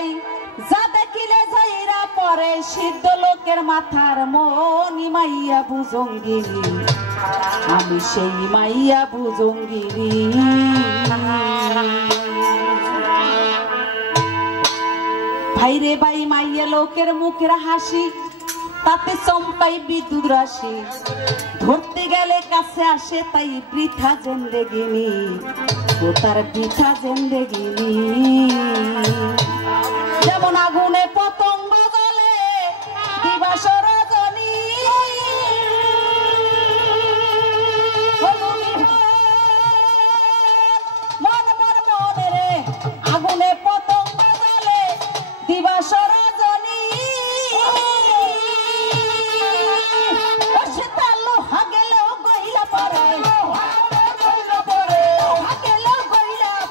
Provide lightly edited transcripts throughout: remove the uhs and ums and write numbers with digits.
ভাই যা দেখিলে যাইরা পরে সিদ্ধ লোকের মাথার মনি মাইয়া বুজঙ্গিনী আমি সেই মাইয়া বুজঙ্গিনী ভাইরে ভাই মাইয়া লোকের মুখের হাসি তাতে চম্পাই বিদ্যুৎ রাশি ধরতে গেলে কাছে আসে তাই বৃথা জিন্দেগিনি ও তার বৃথা জিন্দেগিনি যেমন আগুনে পতঙ্গ জ্বলে দিবস রজনী মন মন মনে রে আগুনে পতঙ্গ জ্বলে দিবস রজনী লোহা গেলেও গইলা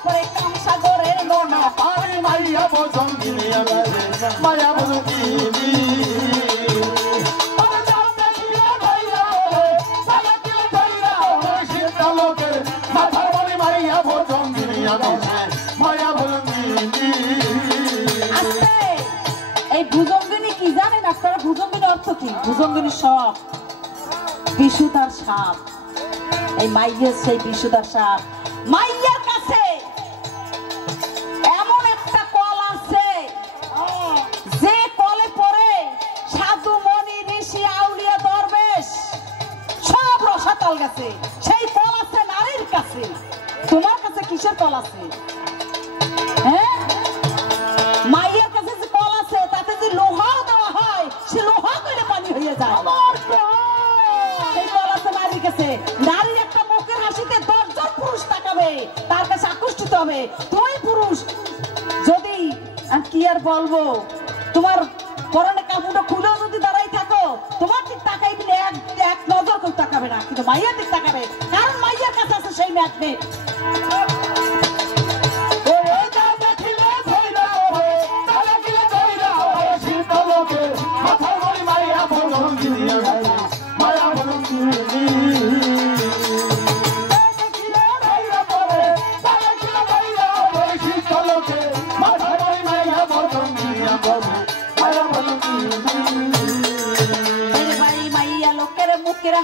পরে কামসাগরের লোনা পারে মাইয়া বজঙ্গিনী মায়া বজঙ্গিনী এই ভুজঙ্গিনী কি জানেন আপনারা? ভুজঙ্গিনী অর্থ কি? ভুজঙ্গিনী সব বিশুদার সাপ। এই মাইয়ের সেই বিশুদার সাপ। মাইয়ার কাছে এমন একটা কল আছে যে কলে পড়ে সাধু মনি ঋষি আউলিয়া দরবেশ সব রসাতল গেছে। সেই কল আছে নারীর কাছে। তোমার কাছে কিসের কল আছে? হ্যাঁ, মাইয়ের কাছে যে কল আছে তাতে যে লোহা দেওয়া হয় সে লোহা করে পানি হয়ে যায়। সেই কল আছে নারীর কাছে। নারীর একটা মুখের হাসিতে 10 জন পুরুষ তাকাবে, তার কাছে আকর্ষিত হবে। তুমি পুরুষ যদি কি আর বলবো, তোমার পরনে কাপড়টা খুলেও যদি দাঁড়াই থাকো তোমার ঠিক তাকাইবি না, এক নজর কেউ তাকাবে না, কিন্তু মাইয়ার ঠিক তাকাবে, কারণ মাইয়ার কাছে আছে সেই ম্যাগনেট।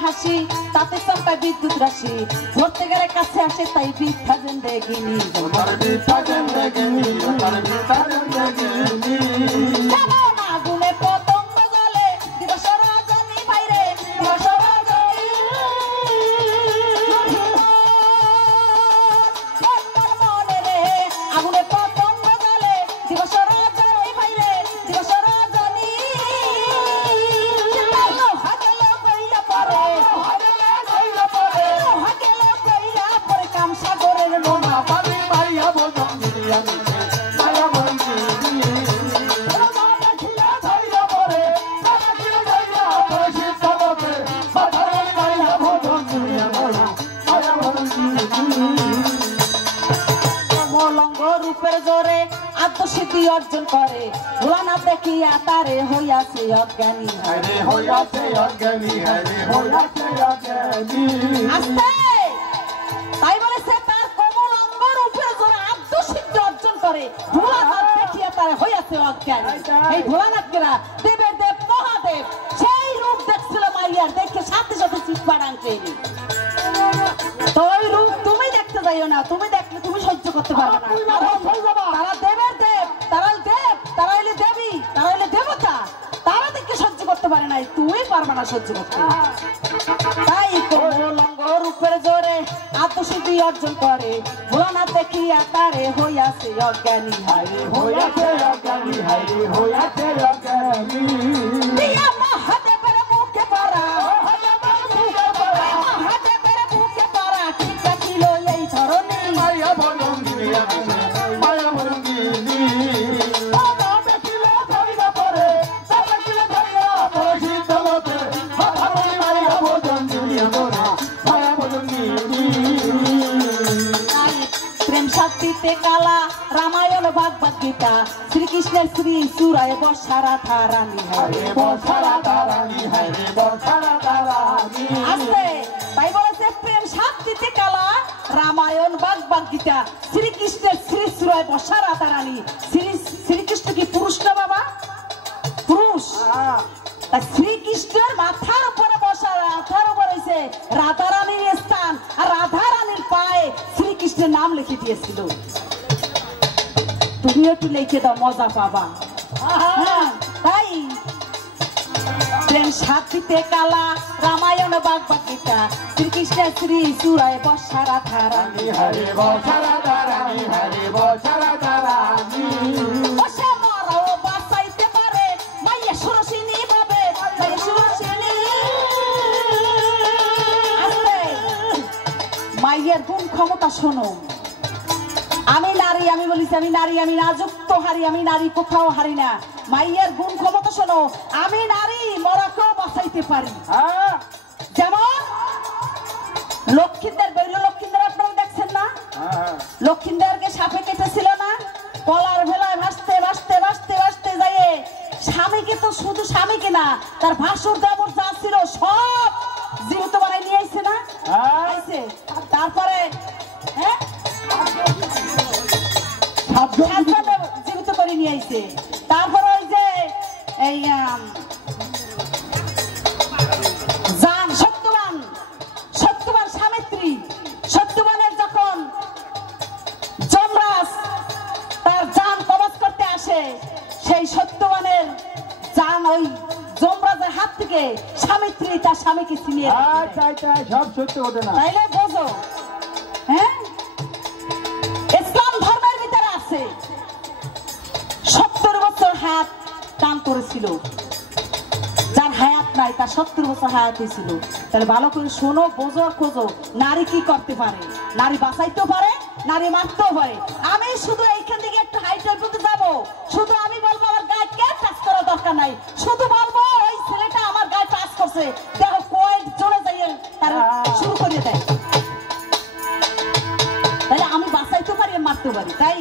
হাসি তাতে চম্পায় বিদ্যুৎ রাশি ধরতে গেলে কাছে আসে তাই বৃথা জিন্দেগিনি আগুনে পতঙ্গ জ্বলে দিবস রজনী বাইরে দিবস রজনী মনে রে আগুনে পতঙ্গ জ্বলে দিবস রজনী বাইরে দিবস রজনী কামসাগরের লোনা পারে মাইয়া বজঙ্গিনী মায়া বজঙ্গিনী রূপের জোরে আত্মসিদ্ধি অর্জন করে ভোলানাথ দেখিয়া তারে হইয়াছে অজ্ঞানী হইয়াছে অজ্ঞানী হইয়াছে অজ্ঞানী। তাই বলেছে তার কমল অঙ্গ রূপের জোরে আত্মসিদ্ধি অর্জন করে ভোলানাথ দেখিয়া তারে হইয়াছে অজ্ঞানী। এই ভোলানাথকেরা দেবের দেব মহাদেব সেই রূপ দেখছিল মাইয়ার, দেখে সাথে সাথে চিৎপা ডাঙ্কেনি। তো ওই রূপ তুমি দেখতে যাইও না, তুমি দেখলে তুমি সহ্য করতে পারবে না। তারা দেবের দেব, তারা দেব, তারা হইলে দেবী, তারা হইলে দেবতা, তারা দেখে সহ্য করতে পারে নাই, তুমি পারবে না সহ্য করতে। তাই কোমল অঙ্গ রূপের জোরে আত্মসিদ্ধি অর্জন করে ভোলানাথ দেখিয়া তারে হইয়াছে অজ্ঞানী হইয়াছে অজ্ঞানী হইয়াছে অজ্ঞানী। মহাদেবের মুখে পড়া মহাদেবের মুখে পড়া ঠিক ছিল এই ধরনী মায়া বজঙ্গিনী মায়া বজঙ্গিনী প্রেম শাস্তিতে কালা রামায়ণ ভাগবত গীতা শ্রীকৃষ্ণের শ্রী সুরায় বর্ষারা ধারানি আসতে। তাই বলেছে প্রেম শাস্তিতে কালা রামায়ণ ভাগবত গীতা শ্রীকৃষ্ণের শ্রী সুরায় বর্ষারা ধারানি। শ্রীকৃষ্ণ কি শ্রীকৃষ্ণের মাথার উপরে বসা, মাথার উপর হয়েছে রাধারানীর স্থান, আর রাধারানীর পায়ে শ্রীকৃষ্ণের নাম লিখে দিয়েছিল। তুমি একটু লিখে দাও, মজা পাবা। তাই প্রেম সাথীতে কালা, রামায়ণ বাগবত গীতা, শ্রীকৃষ্ণের শ্রী চূড়ায় বসা রাধারানী, হরে বসা রাধারানী, হরে বসা রাধারানী। বসে মরাও বাঁচাইতে পারে মাইয়া সুরসিনী ভাবে, মাইয়া সুরসিনী। মাইয়ের গুণ ক্ষমতা শোনো। আমি নারী, আমি বলিছি আমি নারী, আমি রাজত্ব হারি, আমি নারী কোথাও হারি না। মাইয়ের গুণ ক্ষমতা শোনো। আমি নারী, মরাকেও বাঁচাইতে পারি। যেমন লক্ষ্মীদের, বৈল লক্ষ্মীদের আপনারা দেখছেন না? লক্ষ্মীদেরকে সাপে কেটেছিল না? কলার ভেলায় ভাসতে ভাসতে ভাসতে ভাসতে যাইয়ে স্বামীকে, তো শুধু স্বামীকে না, তার ভাসুর দেবর যা ছিল সব জীবিত বানাই নিয়ে আইছে না? আইছে। তারপরে জীবিত করে নিয়ে আইছে। তারপরে ওই যে এই জান সত্যবান, সত্যবান সাবিত্রী, সত্যবানের যখন যমরাজ তার জান কবজ করতে আসে, সেই সত্যবানের জান ওই যমরাজের হাত থেকে সাবিত্রী তার স্বামীকে ছিনিয়ে সব সত্য ঘটে না, তাইলে বোঝো। হ্যাঁ, ইসলাম ধর্মের ভিতরে আছে 70 বছর হায়াত দান করেছিল। যার হায়াত নাই তার 70 বছর হায়াত হয়েছিল। তাহলে ভালো করে শোনো, বোঝো, খোঁজো। নারী কি করতে পারে? নারী বাঁচাইতেও পারে, নারী মারতেও পারে। আমি শুধু এইখান থেকে একটু হাইটের প্রতি যাবো, শুধু আমি বলবো আমার গায়ে কে টাচ করার দরকার নাই, শুধু বলবো ওই ছেলেটা আমার গায়ে টাচ করছে, দেখো কয়েক জোরে যাইয়ে তার শুরু করে দেয়। তাহলে আমি বাঁচাইতে পারি, মারতে পারি। তাই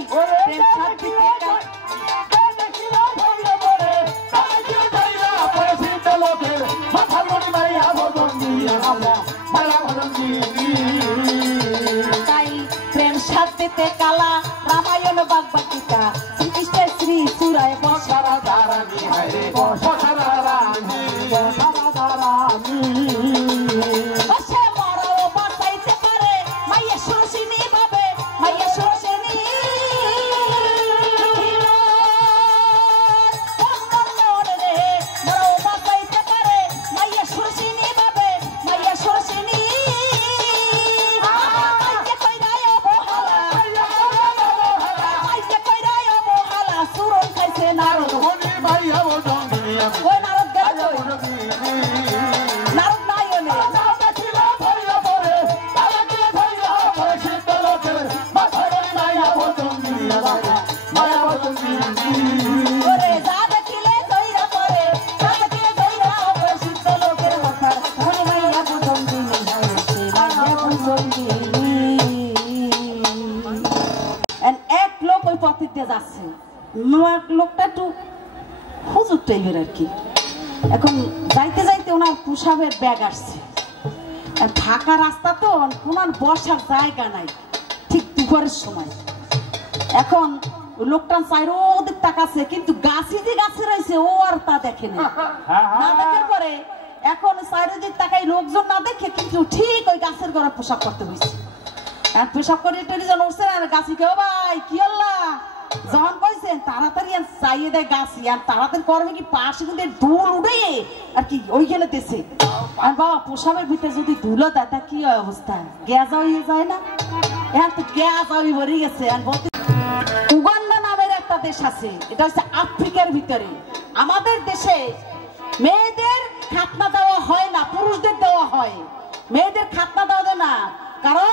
প্রেম সাথীতে কালা, রামায়ণ বাগবত গীতা, শ্রীকৃষ্ণের শ্রী চূড়ায় বসা রাধারানী, হরে বসা রাধারানী, বসা রাধারানী। বসে মরাও বাঁচাইতে পারে মাইয়া সুরসিনী ভাবে, মাইয়া সুরসিনী। মরাও বাঁচাইতে পারে মাইয়া সুরসিনী ভাবে, মাইয়া সুরসিনী। সুরন খাইছে নারদ, ওই নারদ গেল, নারদ নাই ওনে। ওরে যা দেখিলে দইরা পড়ে, যা দেখিলে দইরা পড়ে, সিদ্ধ লোকের মাথার ওরে মাইয়া বুঝন দিনি, মাইয়া বুঝন দিনি। এক লোক ওই পথে দিয়ে যাচ্ছে, লোকটা একটু হুজুর টাইপের আর কি। এখন যাইতে যাইতে ওনার পোশাকের ব্যাগ আসছে, ফাঁকা রাস্তা তো, ওনার বসার জায়গা নাই, ঠিক দুপুরের সময়। এখন লোকটা চাইরোদিক তাকাচ্ছে, কিন্তু গাছি যে গাছে রয়েছে ও আর তা দেখে না। দেখার পরে এখন চাইরোদিক তাকাই লোকজন না দেখে, কিন্তু ঠিক ওই গাছের গোড়া পোশাক করতে হয়েছে। পোশাক করে টেলিজন উঠছে না, গাছি কেউ ভাই কি আল্লাহ যখন কইছেন তাড়াতাড়ি চাইয়ে দেয় গাছি, আর তাড়াতাড়ি করবে কি পাশে কিন্তু ধুল উঠে আর কি ওইখানে দেশে। আর বাবা পোশাকের ভিতরে যদি ধুলো দেয় তা কি হয় অবস্থা, গ্যাসা হয়ে যায় না? এখন তো গ্যাস আমি ভরে গেছে। উগান্ডা নামের একটা দেশ আছে, এটা হচ্ছে আফ্রিকার ভিতরে। আমাদের দেশে মেয়েদের খাতনা দেওয়া হয় না, পুরুষদের দেওয়া হয়। মেয়েদের খাতনা দেওয়া যায় না, কারণ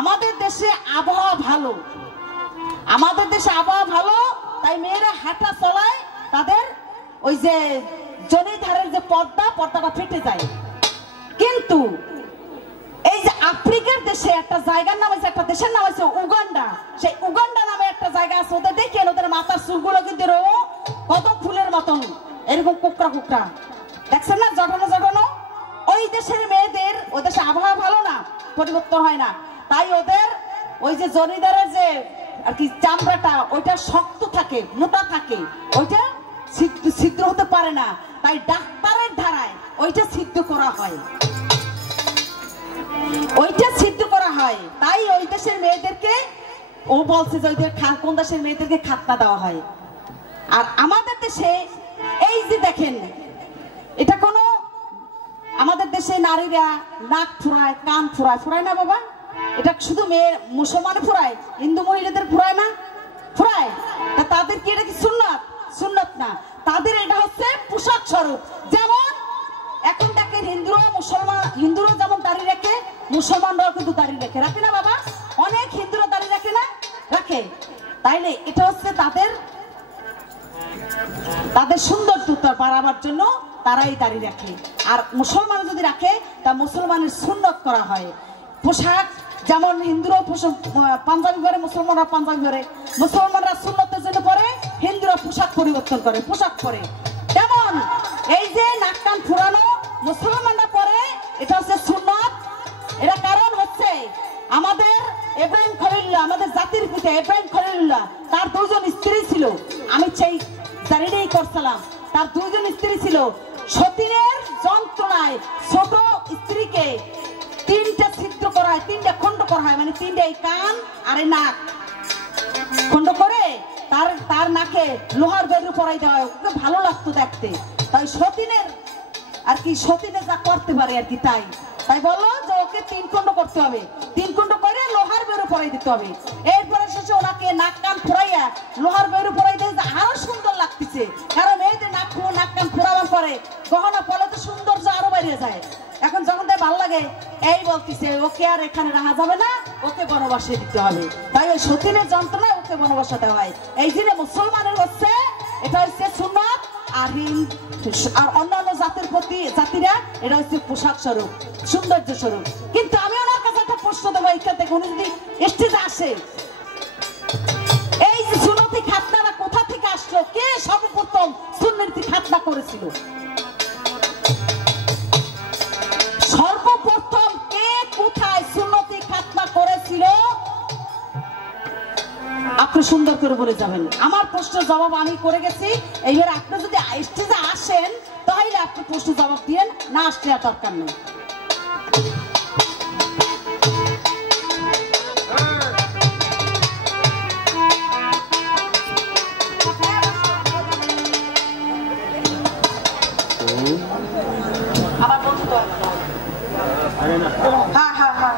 আমাদের দেশে আবহাওয়া ভালো। আমাদের দেশে আবহাওয়া ভালো, তাই মেয়েরা হাঁটা চলায় তাদের ওই যে জনিধারের যে পর্দাটা ফেটে যায়। কিন্তু এই যে আফ্রিকার দেশে একটা জায়গার নাম আছে, একটা দেশের নাম আছে উগান্ডা। সেই উগান্ডা নামে একটা জায়গা আছে, ওদের দেখেন ওদের মাথার চুলগুলো কিন্তু কত ফুলের মতন এরকম কোকড়া কোকড়া, দেখছেন না, জটানো জটানো। ওই দেশের মেয়েদের, ওই দেশে আবহাওয়া ভালো না, পরিবর্তন হয় না, তাই ওদের ওই যে জনিধারের যে আর কি চামড়াটা ওইটা শক্ত থাকে, মোটা থাকে, ওইটা ছিদ্র হতে পারে না। তাই ডাক্তারের ধারায় ওইটা সিদ্ধ করা হয়, ওইটা সিদ্ধ করা হয়। তাই ওই দেশের মেয়েদেরকে ও বলছে যে ওইদের কোন দেশের মেয়েদেরকে খাতনা দেওয়া হয়। আর আমাদের দেশে এই যে দেখেন, এটা কোনো আমাদের দেশে নারীরা নাক ফুরায়, কান ফুরায়, ফুরায় না বাবা? এটা শুধু মেয়ে মুসলমানে ফুরায়, হিন্দু মহিলাদের ফুরায় না? ফুরায়। তা তাদের কি এটা কি সুন্নাত? সুন্নাত না, তাদের এটা হচ্ছে পোশাক স্বরূপ। যেমন এখন দেখেন হিন্দুরা যেমন দাড়ি রাখে, মুসলমানরাও কিন্তু দাড়ি রাখে, রাখে না বাবা? অনেক হিন্দুরা দাড়ি রাখে না? রাখে। তাইলে এটা হচ্ছে তাদের সৌন্দর্যতা বাড়াবার জন্য তারাই দাড়ি রাখে। আর মুসলমান যদি রাখে তা মুসলমানের সুন্নত করা হয়। পোশাক যেমন হিন্দুরাও পাঞ্জাবি পরে, মুসলমানরা পাঞ্জাবি পরে, মুসলমানরা সুন্নতের জন্য পরে, হিন্দুরা পোশাক পরিবর্তন করে, পোশাক পরে। যেমন এই যে নাক কান ফুরানো মুসলমানরা পরে, এটা হচ্ছে সুন্নত। এটা কারণ হচ্ছে আমাদের ইব্রাহিম খলিলুল্লাহ, আমাদের জাতির পিতা ইব্রাহিম খলিলুল্লাহ, তার দুজন স্ত্রী ছিল। আমি সেই জানিয়েই করছিলাম, তার দুজন স্ত্রী ছিল। সতীনের যন্ত্রণায় ছোট স্ত্রীকে 3টা ছিদ্র করা হয়, 3টা খণ্ড করা হয়, মানে 3টা কান আর নাক খণ্ড করে তার নাকে লোহার বেরু পরাই দেওয়া হয়। ওকে ভালো লাগতো দেখতে। তাই সতীনের আর কি, সতীনে যা করতে পারে আর কি, তাই বললো যে ওকে 3 খণ্ড করতে হবে, 3 খণ্ড করে লোহার বেরু পরাই দিতে হবে। এরপরে শেষে ওনাকে নাক কান ফুরাইয়া লোহার বেরু পরাই দিয়ে আরো সুন্দর লাগতেছে। কারণ এই যে নাক কান ফুরাবার পরে গহনা পরে তো সৌন্দর্য আরো বেরিয়ে যায়। এখন যখন তাই ভালো লাগে এই বলতেছে ওকে আর এখানে রাখা যাবে না, ওকে বনবাসে দিতে হবে। তাই ওই সতীনের যন্ত্রণায় ওকে বনবাসে দেওয়া হয়। এই যে মুসলমানের হচ্ছে এটা হচ্ছে সুন্নাত, আর অন্যান্য জাতিরা এটা হচ্ছে পোশাক স্বরূপ, সৌন্দর্য স্বরূপ। কিন্তু আমি ওনার কাছে একটা প্রশ্ন দেবো এখান থেকে, উনি যদি স্টেজে আসে, এই যে সুন্নতি খাতনাটা কোথা থেকে আসলো? কে সর্বপ্রথম সুন্নতি খাতনা করেছিল? সর্বপ্রথম কে কোথায় সুন্নতি খাতনা করেছিল? আপনি সুন্দর করে বলে যাবেন। আমার প্রশ্নের জবাব আমি করে গেছি। এইবার আপনি যদি স্টেজে আসেন তাহলে আপনি প্রশ্ন জবাব দিয়েন, না আসলে আর দরকার নেই। আমার বন্ধু তো হ্যাঁ হ্যাঁ হ্যাঁ